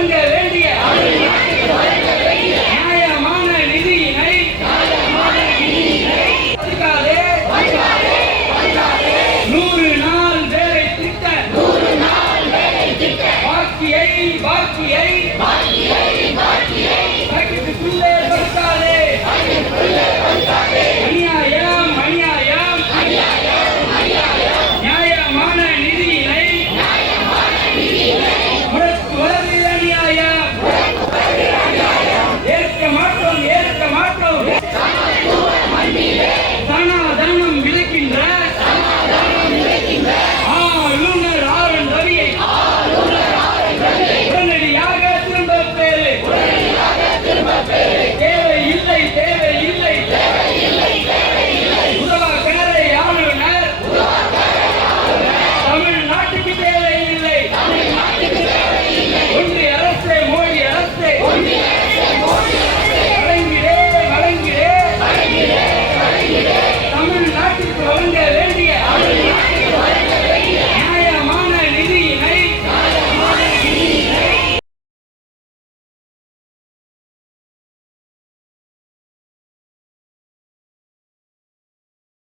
பாருங்கள்